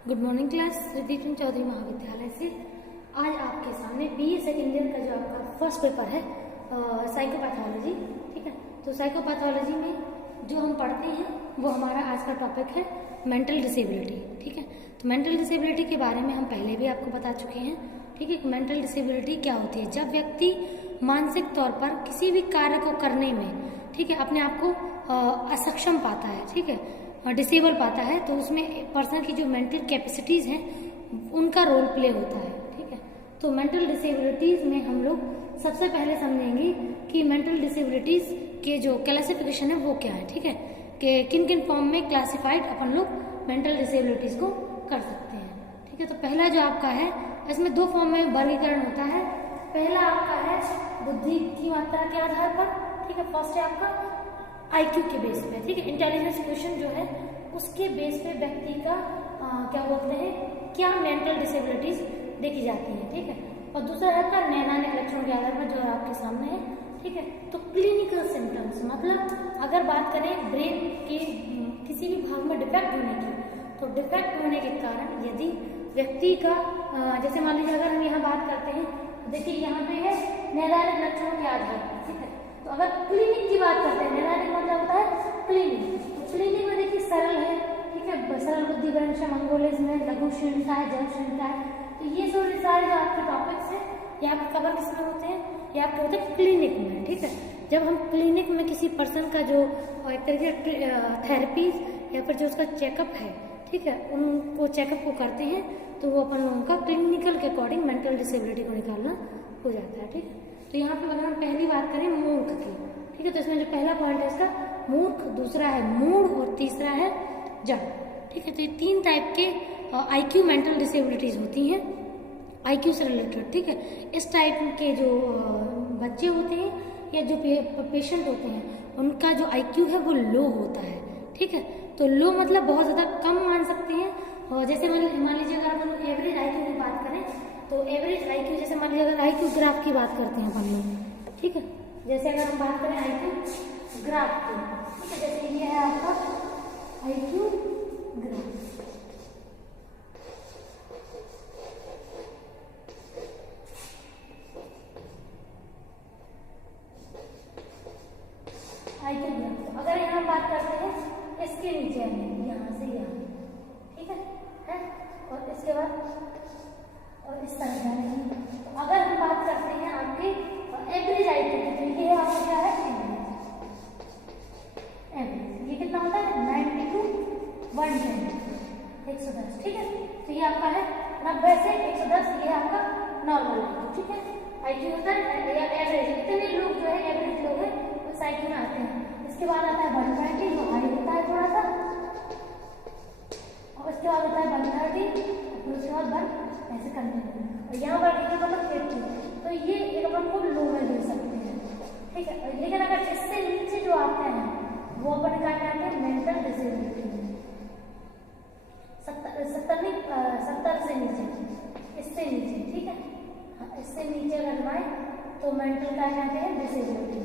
Good morning class. Shreedeep Singh Chaudhary Mahavidyalaya से आज आपके सामने बीए सेकेंड ईयर का जो आपका फर्स्ट पेपर है साइकोपैथोलॉजी। ठीक है, तो साइकोपैथोलॉजी में जो हम पढ़ते हैं वो हमारा आज का टॉपिक है मेंटल डिसेबिलिटी। ठीक है, तो मेंटल डिसेबिलिटी के बारे में हम पहले भी आपको बता चुके हैं। ठीक है, मेंटल डिसेबिलिटी क्या होती है? जब व्यक्ति मानसिक तौर पर किसी भी कार्य को करने में, ठीक है, अपने आप को असक्षम पाता है, ठीक है, डिसेबल पाता है, तो उसमें पर्सन की जो मेंटल कैपेसिटीज हैं उनका रोल प्ले होता है। ठीक है, तो मेंटल डिसेबिलिटीज में हम लोग सबसे पहले समझेंगे कि मेंटल डिसेबिलिटीज के जो क्लासिफिकेशन है वो क्या है। ठीक है, कि किन किन फॉर्म में क्लासिफाइड अपन लोग मेंटल डिसेबिलिटीज को कर सकते हैं। ठीक है, तो पहला जो आपका है इसमें दो फॉर्म में वर्गीकरण होता है। पहला आपका है बुद्धि की मात्रा के आधार पर। ठीक है, फर्स्ट है आपका आईक्यू के बेस पे। ठीक है, इंटेलिजेंस क्वेश्चन जो है उसके बेस पे व्यक्ति का क्या बोलते हैं, क्या मेंटल डिसेबिलिटीज देखी जाती है। ठीक है, और दूसरा है आपका नैदानिक लक्षणों के आधार पर जो आपके सामने है। ठीक है, तो क्लिनिकल सिम्टम्स मतलब अगर बात करें ब्रेन के किसी भी भाग में डिफेक्ट होने की, तो डिफेक्ट होने के कारण यदि व्यक्ति का जैसे मान लीजिए अगर हम यहाँ बात करते हैं, देखिए यहाँ पे है नैदानिक लक्षणों के आधार पर। ठीक है, तो अगर क्लिनिक की बात करते हैं, नैदानिक मतलब होता है क्लिनिक, तो क्लिनिक में देखिए सरल है। ठीक है, सरल बुद्धि भ्रंश मंगोलिज्म है, लघु क्षीणता है, जल क्षीणता है, तो ये सारे जो आपके टॉपिक्स हैं ये आपके कवर किसमें होते हैं? ये आपके होते हैं क्लिनिक में। ठीक है, जब हम क्लिनिक में किसी पर्सन का जो एक तरीके से थेरेपीज या फिर जो उसका चेकअप है, ठीक है, उनको चेकअप को करते हैं तो वो अपन लोगों का क्लिनिकल के अकॉर्डिंग मेंटल डिसेबिलिटी को निकालना हो जाता है। ठीक है, तो यहाँ पे अगर हम पहली बात करें मूर्ख की, ठीक है, तो इसमें जो पहला पॉइंट है इसका मूर्ख, दूसरा है मूढ़ और तीसरा है जड़। ठीक है, तो ये तीन टाइप के आईक्यू मेंटल डिसेबिलिटीज होती हैं आईक्यू से रिलेटेड। ठीक है, इस टाइप के जो बच्चे होते हैं या जो पेशेंट होते हैं उनका जो आईक्यू है वो लो होता है। ठीक है, तो लो मतलब बहुत ज़्यादा कम मान सकते हैं। और जैसे मान लीजिए अगर अपन एवरेज आईक्यू की बात करें तो एवरेज आईक्यू, जैसे मान लीजिए अगर आईक्यू ग्राफ की बात करते हैं अपन लोग, ठीक है, जैसे अगर हम बात करें आईक्यू ग्राफ की, ठीक है, जैसे ये है आपका आईक्यू ग्राफ। आईक्यू ग्राफ अगर यहाँ बात करते हैं इसके नीचे है यहाँ से यहाँ, ठीक है, और इसके बाद और इस तरह जाने। तो अगर हम बात करते हैं आपके एवरेज आईक्यू की, तो ये आपका क्या है एवरेज, ये कितना होता है 90 to 110 110। ठीक है, तो ये आपका है 90 से 110, ये आपका नॉर्मल है। ठीक है, आईक्यू होता है या एवरेज, इतने लोग जो है एवरेज लोग हैं उस आईक्यू में आते हैं। इसके बाद आता है 120 जो हाई होता है थोड़ा सा, और उसके बाद होता है 130, और उसके बाद 1 ऐसे करने हैं। और यहाँ पर देखिए मतलब 80, तो ये एक अपन को लो में दे सकते हैं। ठीक है, लेकिन अगर इससे नीचे जो आते हैं वो अपन क्या कहते हैं मेंटल डिसेबिलिटी, 70 से नीचे, इससे नीचे। ठीक है, हाँ, इससे नीचे अगर आए तो मेंटल क्या कहते हैं डिसेबिलिटी।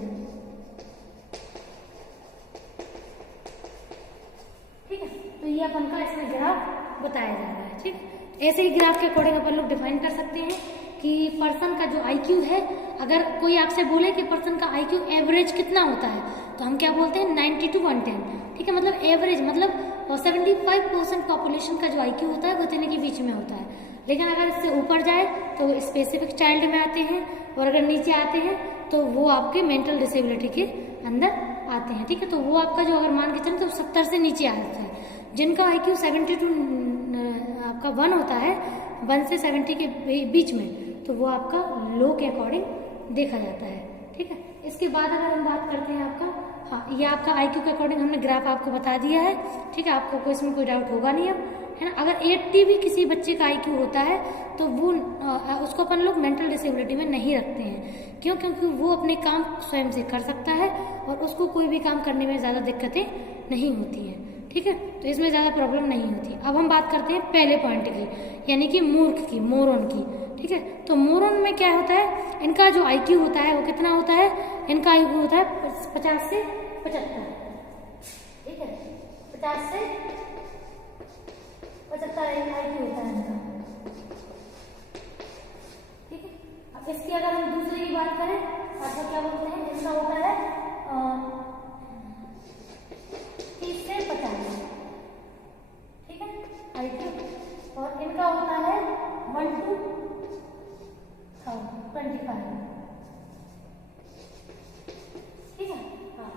ठीक है, तो ये अपन का इसमें ग्राफ बताया जा रहा है। ठीक, ऐसे ही ग्राफ के अकॉर्डिंग अपन लोग डिफाइन कर सकते हैं कि पर्सन का जो आईक्यू है, अगर कोई आपसे बोले कि पर्सन का आईक्यू एवरेज कितना होता है तो हम क्या बोलते हैं 90 to 110। ठीक है, मतलब एवरेज मतलब 75% पॉपुलेशन का जो आईक्यू होता है वो इतने के बीच में होता है। लेकिन अगर इससे ऊपर जाए तो स्पेसिफिक चाइल्ड में आते हैं, और अगर नीचे आते हैं तो वो आपके मेंटल डिसेबिलिटी के अंदर आते हैं। ठीक है, तो वो आपका जो अगर मान के चलें तो 70 से नीचे आता है। जिनका आईक्यू 70 to आपका 1 होता है, 1 से 70 के बीच में, तो वो आपका लो के अकॉर्डिंग देखा जाता है। ठीक है, इसके बाद अगर हम बात करते हैं आपका, हाँ, ये आपका आईक्यू के अकॉर्डिंग हमने ग्राफ आपको बता दिया है। ठीक है, आपको कोई इसमें कोई डाउट होगा नहीं अब, है ना। अगर 80 भी किसी बच्चे का आईक्यू होता है तो वो उसको अपन लोग मेंटल डिसेबिलिटी में नहीं रखते हैं। क्यों? क्योंकि वो अपने काम स्वयं से कर सकता है और उसको कोई भी काम करने में ज़्यादा दिक्कतें नहीं होती हैं। ठीक है, तो इसमें ज़्यादा प्रॉब्लम नहीं होती। अब हम बात करते हैं पहले पॉइंट की, यानी कि मूर्ख की, मोरन की। ठीक है, तो मोरन में क्या होता है, इनका जो आईक्यू होता है वो कितना होता है, इनका आईक्यू होता है 50 से 75। ठीक है, 50 से 75 IQ होता है इनका, ठीक है। अब इसकी अगर हम दूसरे की बात करें, अच्छा क्या बोलते हैं, इसका होता है 30 से 50, ठीक है, IQ। और इनका होता है 1 to 25, ठीक है। हाँ,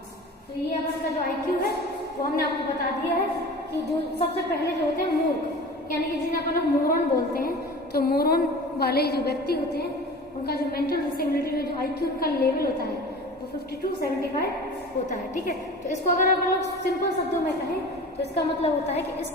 तो ये अब इसका जो IQ है वो हमने आपको बता दिया है कि जो सबसे पहले जो होते हैं मूर्ख, यानी कि जिन्हें अपन लोग मोरन बोलते हैं, तो मोरन वाले जो व्यक्ति होते हैं उनका जो मेंटल डिसेबिलिटी में जो IQ उनका लेवल होता है वो 50 to 75 होता है, ठीक है। तो इसको अगर अपन लोग सिंपल शब्दों में कहें तो इसका मतलब होता है कि इस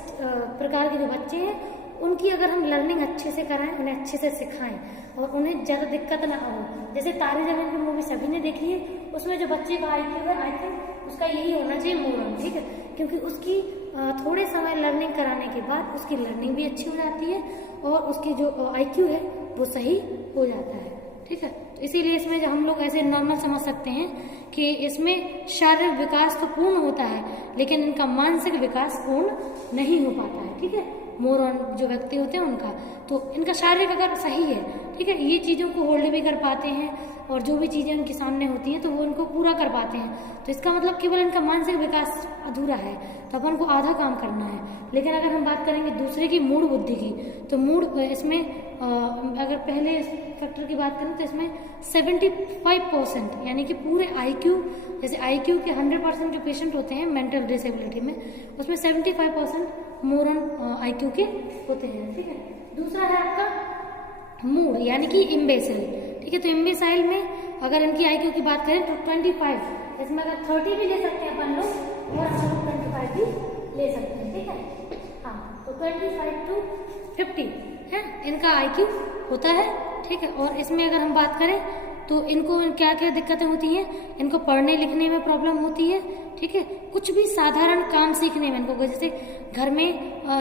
प्रकार के जो बच्चे हैं उनकी अगर हम लर्निंग अच्छे से कराएं, उन्हें अच्छे से सिखाएं और उन्हें ज़्यादा दिक्कत ना हो। जैसे तारे ज़मीन की मूवी सभी ने देखी है, उसमें जो बच्चे का IQ है, आई थिंक उसका यही होना चाहिए मोरन, ठीक है, क्योंकि उसकी थोड़े समय लर्निंग कराने के बाद उसकी लर्निंग भी अच्छी हो जाती है और उसकी जो IQ है वो सही हो जाता है, ठीक है। तो इसीलिए इसमें जो हम लोग ऐसे नॉर्मल समझ सकते हैं कि इसमें शारीरिक विकास तो पूर्ण होता है लेकिन इनका मानसिक विकास पूर्ण नहीं हो पाता है, ठीक है। मोरन जो व्यक्ति होते हैं उनका, तो इनका शारीरिक अगर सही है, ठीक है, ये चीज़ों को होल्ड भी कर पाते हैं और जो भी चीज़ें उनके सामने होती हैं तो वो उनको पूरा कर पाते हैं, तो इसका मतलब केवल इनका मानसिक विकास अधूरा है, तो अपन को आधा काम करना है। लेकिन अगर हम बात करेंगे दूसरे की मूड बुद्धि की, तो मूड इसमें अगर पहले फैक्टर की बात करें तो इसमें 75% यानी कि पूरे IQ, जैसे IQ के 100% जो पेशेंट होते हैं मेंटल डिसेबिलिटी में, उसमें 75% मोरन IQ के होते हैं, ठीक है। दूसरा है आपका मूड यानी कि इम्बेसिल, ठीक है। तो इम्बेसाइल में अगर इनकी IQ की बात करें तो 25, इसमें अगर 30 भी ले सकते हैं अपन लोग और हम लोग 25 भी ले सकते हैं, ठीक है। हाँ, तो 25 to 50 है इनका IQ होता है, ठीक है। और इसमें अगर हम बात करें तो इनको क्या क्या दिक्कतें होती हैं, इनको पढ़ने लिखने में प्रॉब्लम होती है, ठीक है। कुछ भी साधारण काम सीखने में इनको, जैसे घर में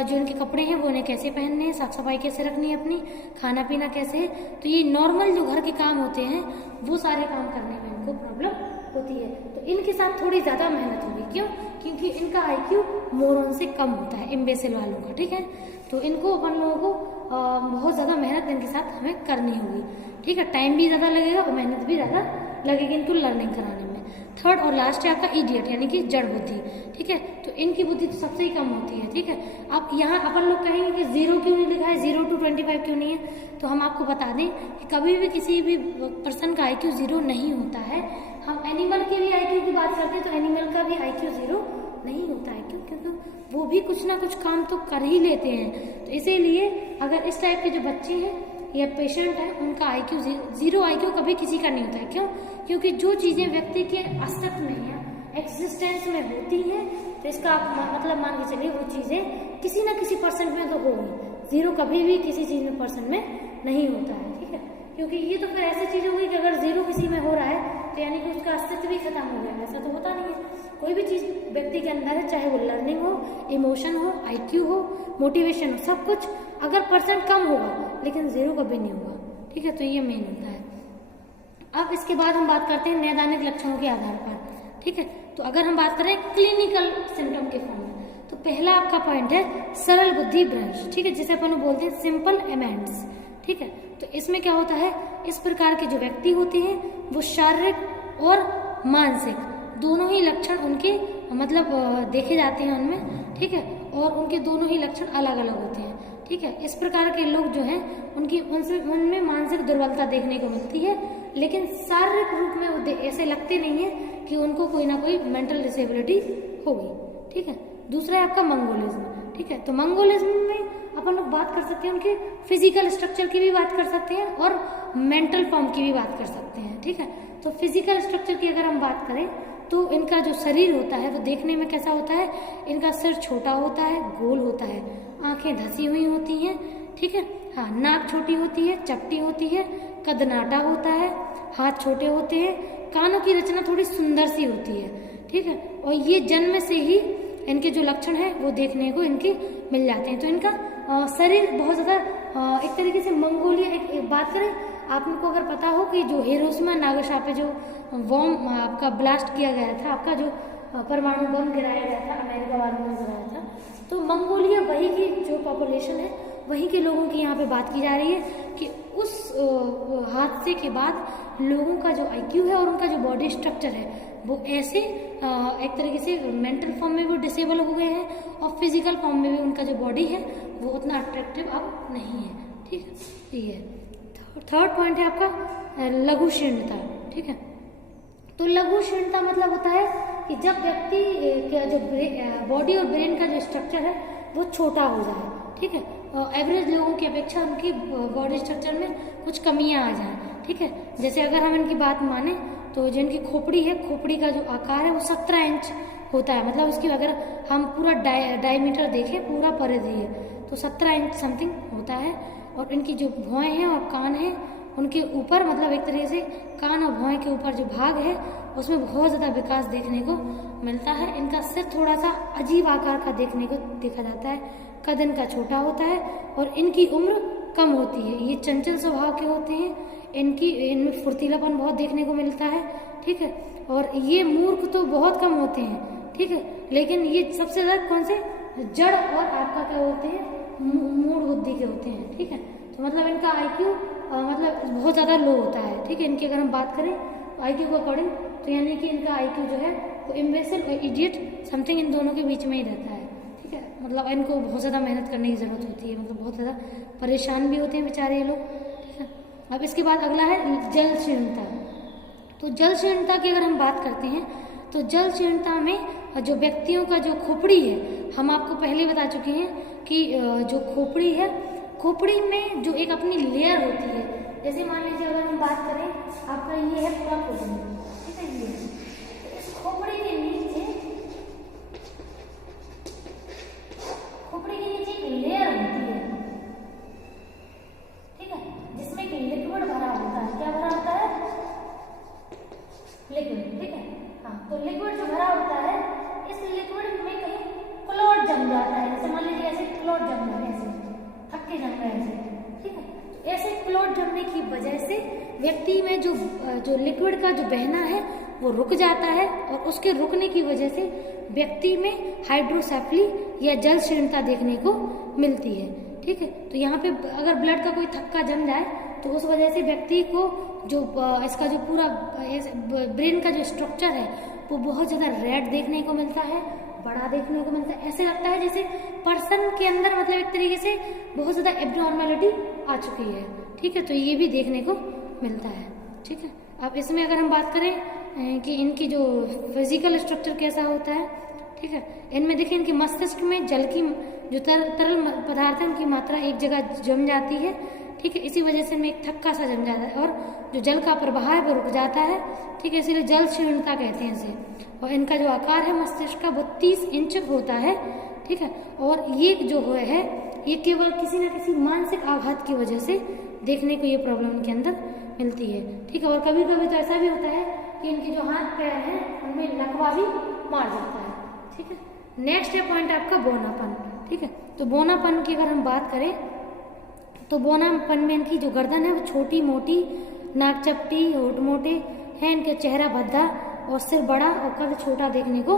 जो इनके कपड़े हैं वो उन्हें कैसे पहनने हैं, साफ सफाई कैसे रखनी है अपनी, खाना पीना कैसे है, तो ये नॉर्मल जो घर के काम होते हैं वो सारे काम करने में इनको प्रॉब्लम होती है। तो इनके साथ थोड़ी ज़्यादा मेहनत होगी, क्यों, क्योंकि इनका IQ मोरन से कम होता है, इम्बेसिल वालों का, ठीक है। तो इनको अपन लोगों को बहुत ज़्यादा मेहनत इनके साथ हमें करनी होगी, ठीक है। टाइम भी ज़्यादा लगेगा और मेहनत भी ज़्यादा लगेगी इनको लर्निंग कराने में। थर्ड और लास्ट है आपका इडियट यानी कि जड़ बुद्धि, ठीक है। तो इनकी बुद्धि तो सबसे ही कम होती है, ठीक है। अब यहाँ अपन लोग कहेंगे कि 0 क्यों नहीं लिखा है, 0 to 25 क्यों नहीं है, तो हम आपको बता दें कि कभी भी किसी भी पर्सन का IQ 0 नहीं होता है। हम एनिमल के भी IQ की बात करते हैं तो एनिमल का भी IQ 0 नहीं होता है, क्यों, क्योंकि वो भी कुछ ना कुछ काम तो कर ही लेते हैं। तो इसीलिए अगर इस टाइप के जो बच्चे हैं या पेशेंट है उनका IQ 0 IQ कभी किसी का नहीं होता है, क्यों, क्योंकि जो चीज़ें व्यक्ति के अस्तित्व में या एक्सिस्टेंस में होती हैं तो इसका आप मतलब मान के चलिए वो चीज़ें किसी ना किसी परसेंट में तो होगी। 0 कभी भी किसी चीज़ में परसेंट में नहीं होता है, ठीक है। क्योंकि ये तो फिर ऐसी चीज़ होगी कि अगर 0 किसी में हो रहा है तो यानी कि उसका अस्तित्व भी खत्म हो गया, ऐसा तो होता नहीं है। कोई भी चीज़ व्यक्ति के अंदर है, चाहे वो लर्निंग हो, इमोशन हो, IQ हो, मोटिवेशन हो, सब कुछ अगर परसेंट कम होगा लेकिन 0 कभी नहीं होगा, ठीक है। तो ये मेन होता है। अब इसके बाद हम बात करते हैं नैदानिक लक्षणों के आधार पर, ठीक है। तो अगर हम बात करें क्लिनिकल सिम्टम के फॉर्म में, तो पहला आपका पॉइंट है सरल बुद्धि भ्रंश, ठीक है, जिसे अपन बोलते हैं सिंपल एमेंड्स, ठीक है। तो इसमें क्या होता है, इस प्रकार के जो व्यक्ति होते हैं वो शारीरिक और मानसिक दोनों ही लक्षण उनके मतलब देखे जाते हैं उनमें, ठीक है, और उनके दोनों ही लक्षण अलग अलग होते हैं, ठीक है। इस प्रकार के लोग जो हैं उनमें मानसिक दुर्बलता देखने को मिलती है, लेकिन शारीरिक रूप में वो ऐसे लगते नहीं है कि उनको कोई ना कोई मेंटल डिसेबिलिटी होगी, ठीक है। दूसरा है आपका मंगोलिज्म, ठीक है। तो मंगोलिज्म में अपन लोग बात कर सकते हैं उनके फिजिकल स्ट्रक्चर की भी बात कर सकते हैं और मेंटल फॉर्म की भी बात कर सकते हैं, ठीक है। तो फिजिकल स्ट्रक्चर की अगर हम बात करें तो इनका जो शरीर होता है वो देखने में कैसा होता है, इनका सिर छोटा होता है, गोल होता है, आंखें धसी हुई होती हैं, ठीक है। हाँ, नाक छोटी होती है, चपटी होती है, कद नाटा होता है, हाथ छोटे होते हैं, कानों की रचना थोड़ी सुंदर सी होती है, ठीक है। और ये जन्म से ही इनके जो लक्षण है वो देखने को इनके मिल जाते हैं। तो इनका शरीर बहुत ज़्यादा एक तरीके से मंगोलिया, एक बात करें आपको अगर पता हो कि जो हिरोशिमा नागासाकी पे जो बॉम्ब आपका ब्लास्ट किया गया था, आपका जो परमाणु बम गिराया गया था, अमेरिका वालों ने गिराया था, तो मंगोलिया वही की जो पॉपुलेशन है वहीं के लोगों की यहाँ पे बात की जा रही है कि उस हादसे के बाद लोगों का जो IQ है और उनका जो बॉडी स्ट्रक्चर है वो ऐसे एक तरीके से मेंटल फॉर्म में भी डिसेबल हो गए हैं और फिजिकल फॉर्म में भी उनका जो बॉडी है वो उतना अट्रैक्टिव अब नहीं है। ठीक है, ये थर्ड पॉइंट है आपका लघु शीर्णता। ठीक है, तो लघु शीर्णता मतलब होता है कि जब व्यक्ति का जो बॉडी और ब्रेन का जो स्ट्रक्चर है वो छोटा हो जाए। ठीक है, एवरेज लोगों की अपेक्षा उनकी बॉडी स्ट्रक्चर में कुछ कमियां आ जाएं। ठीक है, जैसे अगर हम इनकी बात माने तो जो इनकी खोपड़ी है, खोपड़ी का जो आकार है वो 17 इंच होता है। मतलब उसकी अगर हम पूरा डायमीटर देखें, पूरा परिधि है तो 17 इंच समथिंग होता है। और इनकी जो भौहें हैं और कान हैं उनके ऊपर, मतलब एक तरीके से कान और भौहें के ऊपर जो भाग है उसमें बहुत ज़्यादा विकास देखने को मिलता है। इनका सिर थोड़ा सा अजीब आकार का देखने को देखा जाता है, कद इनका छोटा होता है और इनकी उम्र कम होती है। ये चंचल स्वभाव के होते हैं, इनमें फुर्तीलापन बहुत देखने को मिलता है। ठीक है, और ये मूर्ख तो बहुत कम होते हैं। ठीक है, लेकिन ये सबसे ज़्यादा कौन से जड़ और आपका क्या होते हैं, मूढ़ बुद्धि के होते हैं। ठीक है, तो मतलब इनका IQ मतलब बहुत ज़्यादा लो होता है। ठीक है, इनकी अगर हम बात करें IQ के अकॉर्डिंग तो यानी कि इनका IQ जो है वो इम्बेसिल और इडियट समथिंग इन दोनों के बीच में ही रहता है। ठीक है, मतलब इनको बहुत ज़्यादा मेहनत करने की ज़रूरत होती है, मतलब बहुत ज़्यादा परेशान भी होते हैं बेचारे ये लोग। ठीक है, अब इसके बाद अगला है जल क्षीणता। तो जल क्षीणता की अगर हम बात करते हैं तो जल क्षीणता में जो व्यक्तियों का जो खोपड़ी है, हम आपको पहले बता चुके हैं कि जो खोपड़ी है, खोपड़ी में जो एक अपनी लेयर होती है, जैसे मान लीजिए अगर हम बात करें आपका ये है पूरा खोपड़ी। ठीक है, ये इस खोपड़ी के नीचे, खोपड़ी के नीचे एक लेयर होती है। ठीक है, जिसमें कि लिक्विड भरा होता है। क्या भरा होता है? लिक्विड। ठीक है, हाँ, तो लिक्विड जो भरा होता है, इस लिक्विड में कहीं क्लॉट जम जाता है। जैसे मान लीजिए ऐसे क्लॉट जम रहा है, ऐसे थक्के जम रहे हैं। ठीक है, तो ऐसे क्लॉट जमने की वजह से व्यक्ति में जो लिक्विड का जो बहना है वो रुक जाता है और उसके रुकने की वजह से व्यक्ति में हाइड्रोसेफली या जल क्षीणता देखने को मिलती है। ठीक है, तो यहाँ पे अगर ब्लड का कोई थक्का जम जाए तो उस वजह से व्यक्ति को जो इसका जो पूरा ब्रेन का जो स्ट्रक्चर है वो बहुत ज़्यादा रेड देखने को मिलता है, बड़ा देखने को मिलता है। ऐसे लगता है जैसे पर्सन के अंदर मतलब एक तरीके से बहुत ज़्यादा एब्नॉर्मेलिटी आ चुकी है। ठीक है, तो ये भी देखने को मिलता है। ठीक है, अब इसमें अगर हम बात करें कि इनकी जो फिजिकल स्ट्रक्चर कैसा होता है। ठीक है, इनमें देखिए इनके मस्तिष्क में जल की जो तरल पदार्थ है उनकी मात्रा एक जगह जम जाती है। ठीक है, इसी वजह से इनमें एक थक्का सा जम जाता है और जो जल का प्रवाह है वो रुक जाता है। ठीक है, इसीलिए जल क्षीणता कहते हैं इसे। और इनका जो आकार है मस्तिष्क का वो 30 इंच होता है। ठीक है, और ये जो है ये केवल किसी न किसी मानसिक आघात की वजह से देखने को ये प्रॉब्लम इनके अंदर मिलती है। ठीक है, और कभी कभी तो ऐसा भी होता है कि इनके जो हाथ पैर हैं उनमें लकवा भी मार जाता है। ठीक है, नेक्स्ट है पॉइंट आपका बौनापन। ठीक है, तो बौनापन की अगर हम बात करें तो बौनापन में इनकी जो गर्दन है वो छोटी मोटी, नाक चपटी, होठ मोटे हैं, इनके चेहरा भद्दा और सिर बड़ा और कद छोटा देखने को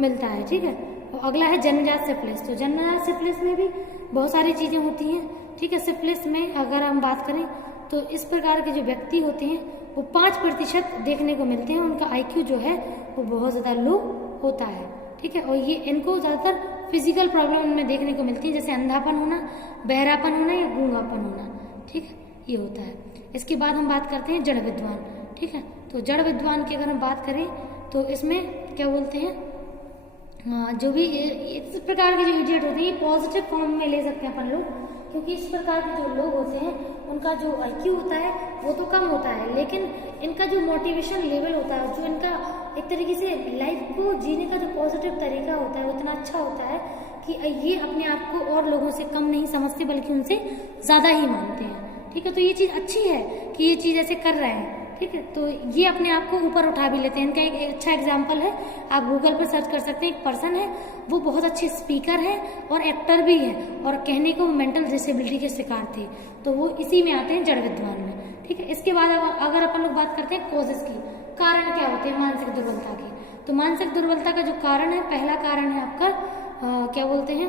मिलता है। ठीक है, और अगला है जन्मजात सिफिलिस। तो जन्मजात सिफिलिस में भी बहुत सारी चीज़ें होती हैं। ठीक है, सिफिलिस में अगर हम बात करें तो इस प्रकार के जो व्यक्ति होते हैं वो 5% देखने को मिलते हैं। उनका IQ जो है वो बहुत ज़्यादा लो होता है। ठीक है, और ये इनको ज़्यादातर फिजिकल प्रॉब्लम में देखने को मिलती है, जैसे अंधापन होना, बहरापन होना या गूंगापन होना। ठीक है, ये होता है। इसके बाद हम बात करते हैं जड़ विद्वान। ठीक है, तो जड़ विद्वान की अगर हम बात करें तो इसमें क्या बोलते हैं, जो भी इस प्रकार के जो इडियट होते हैं ये पॉजिटिव फॉर्म में ले सकते हैं अपन लोग, क्योंकि इस प्रकार के जो लोग होते हैं उनका जो IQ होता है वो तो कम होता है, लेकिन इनका जो मोटिवेशन लेवल होता है, जो इनका एक तरीके से लाइफ को जीने का जो पॉजिटिव तरीका होता है वो इतना अच्छा होता है कि ये अपने आप को और लोगों से कम नहीं समझते बल्कि उनसे ज़्यादा ही मानते हैं। ठीक है, तो ये चीज़ अच्छी है कि ये चीज़ ऐसे कर रहे हैं। ठीक है, तो ये अपने आप को ऊपर उठा भी लेते हैं। इनका एक अच्छा एग्जाम्पल है, आप गूगल पर सर्च कर सकते हैं। एक पर्सन है, वो बहुत अच्छे स्पीकर है और एक्टर भी है और कहने को मेंटल डिसेबिलिटी के शिकार थे, तो वो इसी में आते हैं जड़ विद्वान में। ठीक है, इसके बाद अगर अपन लोग बात करते हैं कॉजेस की, कारण क्या होते हैं मानसिक दुर्बलता के, तो मानसिक दुर्बलता का जो कारण है, पहला कारण है आपका क्या बोलते हैं